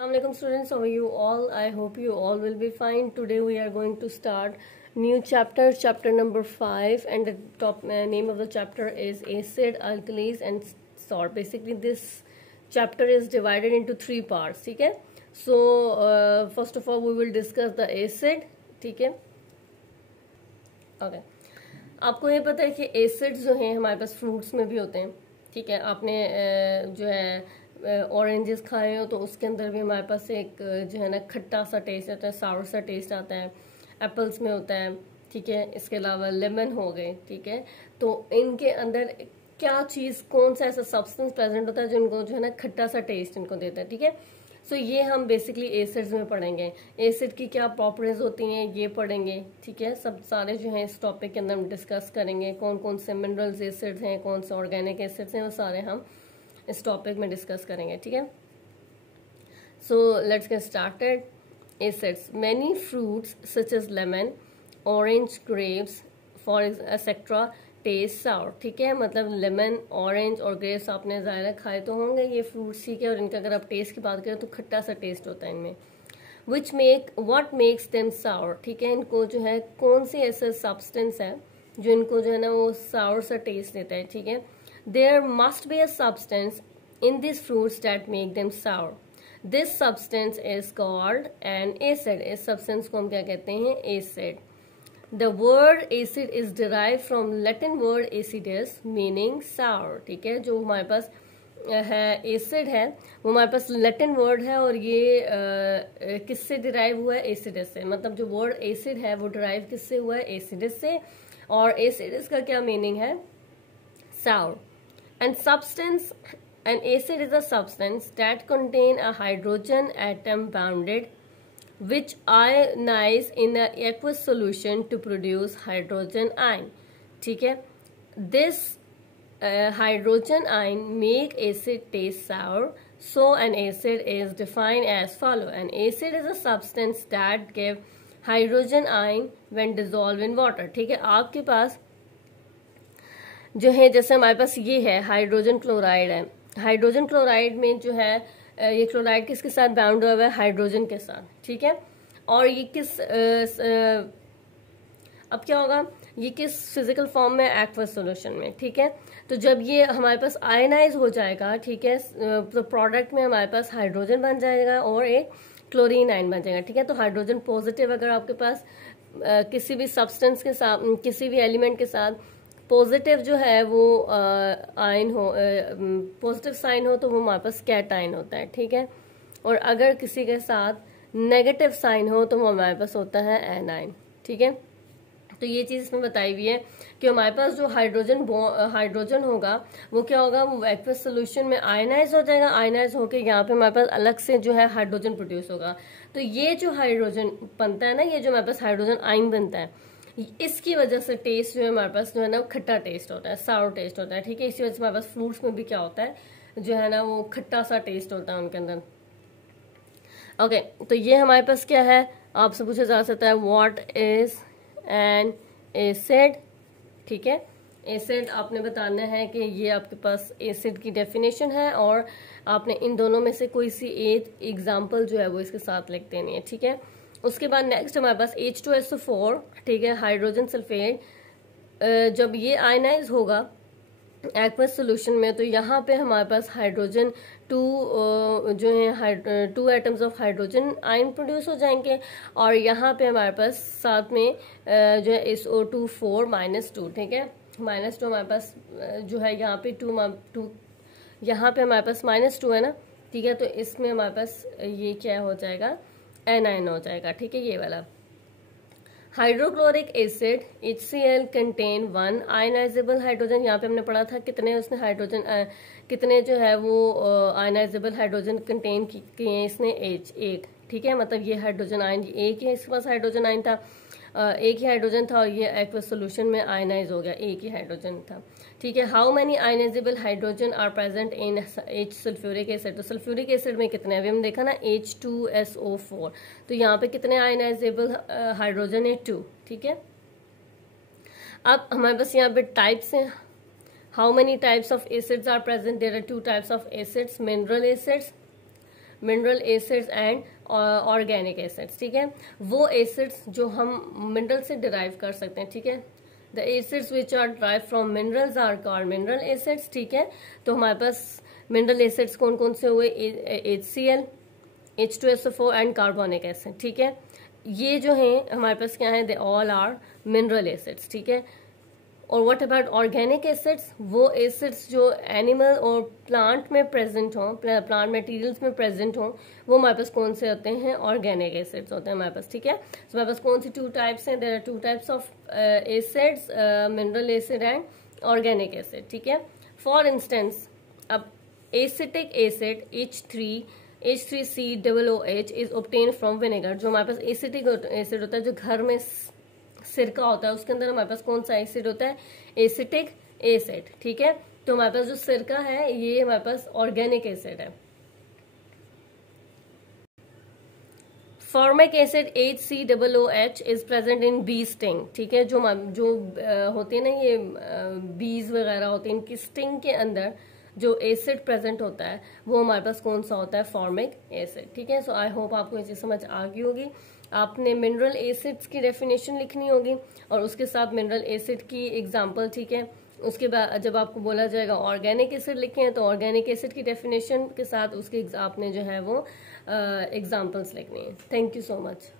Assalamualaikum students, how are you all? I hope you all will be fine. Today we are going to start new chapter number 5, and the top name of the chapter is acid, alkalis and salt. Basically this chapter is divided into 3 parts. ठीक है, so first of all we will discuss the acid. ठीक है, okay. आपको ये पता है कि acids जो हैं हमारे पास फ्रूट्स में भी होते हैं. ठीक है, आपने जो है ऑरेंजेस खाए हो तो उसके अंदर भी हमारे पास एक जो है ना खट्टा सा टेस्ट आता है, सावर सा टेस्ट आता है. एप्पल्स में होता है. ठीक है, इसके अलावा लेमन हो गए. ठीक है, तो इनके अंदर क्या चीज़, कौन सा ऐसा सब्सटेंस प्रेजेंट होता है जो इनको जो है ना खट्टा सा टेस्ट इनको देता है. ठीक है, सो ये हम बेसिकली एसिड्स में पढ़ेंगे. एसिड की क्या प्रॉपर्टीज होती हैं ये पढ़ेंगे. ठीक है, सब सारे जो हैं इस टॉपिक के अंदर हम डिस्कस करेंगे. कौन कौन से मिनरल्स एसिड्स हैं, कौन से ऑर्गेनिक एसिड्स हैं, वो सारे हम इस टॉपिक में डिस्कस करेंगे. ठीक है, so let's get started. Acids, many fruits such as lemon, orange, grapes for etcetera taste sour. ठीक है, मतलब लेमन, ऑरेंज और ग्रेप्स आपने ज़ाहिर खाए तो होंगे ये फ्रूट्स. ठीक है, और इनका अगर आप टेस्ट की बात करें तो खट्टा सा टेस्ट होता है इनमें. What makes them साउर. ठीक है, इनको जो है कौन सी ऐसा सब्सटेंस है जो इनको जो है ना वो साउर सा टेस्ट देता है. ठीक है, there must be a substance in these fruits that make them sour. This substance is called an acid. इस substance को हम क्या कहते हैं? acid. The word acid is derived from Latin word acidus meaning sour. ठीक है, जो हमारे पास है acid है वो हमारे पास लैटिन वर्ड है और ये किससे डिराइव हुआ है? एसिडस से. मतलब जो वर्ड acid है वो डिराइव किससे हुआ है? एसिडस से. और एसिडस का क्या मीनिंग है? sour. And an acid is a substance that contain a hydrogen atom bounded which ionize in a aqueous solution to produce hydrogen ion. ठीक है, this hydrogen ion make acid taste sour. So an acid is defined as follow. An acid is a substance that give hydrogen ion when dissolved in water. ठीक है, आपके पास जो है जैसे हमारे पास ये है हाइड्रोजन क्लोराइड है. हाइड्रोजन क्लोराइड में जो है ये क्लोराइड किसके साथ बाउंड हुआ है? हाइड्रोजन के साथ. ठीक है, और ये किस अब क्या होगा? ये किस फिजिकल फॉर्म में? एक्वस सॉल्यूशन में. ठीक है, तो जब ये हमारे पास आयनाइज हो जाएगा, ठीक है, तो प्रोडक्ट में हमारे पास हाइड्रोजन बन जाएगा और एक क्लोरीन आयन बन जाएगा. ठीक है, तो हाइड्रोजन पॉजिटिव अगर आपके पास किसी भी सब्सटेंस के साथ, किसी भी एलिमेंट के साथ पॉजिटिव जो है वो आयन हो, पॉजिटिव साइन हो तो वो हमारे पास कैटायन होता है. ठीक है, और अगर किसी के साथ नेगेटिव साइन हो तो वो हमारे पास होता है एनाइन. ठीक है, तो ये चीज़ इसमें बताई हुई है कि हमारे पास जो हाइड्रोजन होगा वो क्या होगा? वो एक्वस सोल्यूशन में आयनाइज हो जाएगा. आयनाइज होकर यहाँ पे हमारे पास अलग से जो है हाइड्रोजन प्रोड्यूस होगा. तो ये जो हाइड्रोजन बनता है ना, ये जो हमारे पास हाइड्रोजन आयन बनता है, इसकी वजह से टेस्ट जो है हमारे पास जो है ना खट्टा टेस्ट होता है, साउर टेस्ट होता है. ठीक है, इसी वजह से हमारे पास फ्रूट्स में भी क्या होता है जो है ना वो खट्टा सा टेस्ट होता है उनके अंदर. ओके, तो ये हमारे पास क्या है? आपसे पूछा जा सकता है व्हाट इज एन एसिड. ठीक है, एसिड आपने बताना है कि ये आपके पास एसिड की डेफिनेशन है और आपने इन दोनों में से कोई सी एक एग्जाम्पल जो है वो इसके साथ लिख देनी है. ठीक है, उसके बाद नेक्स्ट हमारे पास H2SO4. ठीक है, हाइड्रोजन सल्फेट. जब ये आयनाइज होगा एक्वस सोल्यूशन में तो यहाँ पे हमारे पास हाइड्रोजन जो है 2 atoms of hydrogen ion produce हो जाएंगे और यहाँ पे हमारे पास साथ में जो है SO2 -2. ठीक है, -2 हमारे पास जो है यहाँ पे 2 यहाँ पे हमारे पास -2 है ना. ठीक है, तो इसमें हमारे पास ये क्या हो जाएगा? एनाइन हो जाएगा. ठीक है, ये वाला. Hydrochloric acid HCl contain 1 ionizable hydrogen. यहाँ पे हमने पढ़ा था कितने उसने हाइड्रोजन कितने जो है वो आयनाइजेबल हाइड्रोजन कंटेन किए हैं इसने? एक. ठीक है, मतलब ये हाइड्रोजन आयन एक ही इसके पास हाइड्रोजन आयन था, एक ही हाइड्रोजन था और ये एक्वस सोल्यूशन में आयनाइज हो गया, एक ही हाइड्रोजन था. ठीक है, how many ionizable hydrogen are present in H sulphuric acid. तो सल्फ्यूरिक एसिड में कितने? अभी हम देखा ना H2SO4, तो यहाँ पे कितने आयनाइजेबल हाइड्रोजन है? 2. ठीक है, अब हमारे पास यहाँ पे टाइप्स हैं. How many types of acids are present? There are 2 types of acids, mineral acids mineral acids and organic acids, ठीक है। वो एसिड्स जो हम मिनरल से डिराइव कर सकते हैं, ठीक है। The acids which are derive from minerals are called mineral acids, ठीक है। तो हमारे पास मिनरल एसिड्स कौन कौन से हुए, HCl, H2SO4 and carbonic acid, ठीक है। ये जो है हमारे पास क्या है, they all are mineral acids, ठीक है। और व्हाट अबाउट ऑर्गेनिक एसिड्स, वो एसिड्स जो एनिमल और प्लांट में प्रेजेंट हों, प्लांट मटेरियल्स में प्रेजेंट हों, वो हमारे पास कौन से होते हैं, ऑर्गेनिक एसिड्स होते हैं हमारे पास, ठीक है। तो हमारे पास कौन सी 2 टाइप्स हैं, there are 2 types of acids, mineral acid and organic acid, ठीक है। फॉर इंस्टेंस, अब acetic acid H3COOH is obtain from vinegar, जो हमारे पास एसिटिक एसिड होता है, जो घर में सिरका होता है, उसके अंदर हमारे पास कौन सा एसिड होता है, एसिटिक एसिड, ठीक है। तो हमारे पास जो सिरका है ये हमारे पास ऑर्गेनिक एसिड है। Formic acid HCOOH is present in bee sting, ठीक है। जो होती है ना ये बीज वगैरह होती है, इनकी स्टिंग के अंदर जो एसिड प्रेजेंट होता है वो हमारे पास कौन सा होता है, फॉर्मिक एसिड, ठीक है। सो आई होप आपको ये चीज समझ आ गई होगी। आपने मिनरल एसिड्स की डेफिनेशन लिखनी होगी और उसके साथ मिनरल एसिड की एग्जांपल, ठीक है। उसके बाद जब आपको बोला जाएगा ऑर्गेनिक एसिड लिखे हैं, तो ऑर्गेनिक एसिड की डेफिनेशन के साथ उसके आपने जो है वो एग्जांपल्स लिखनी है। Thank you so much.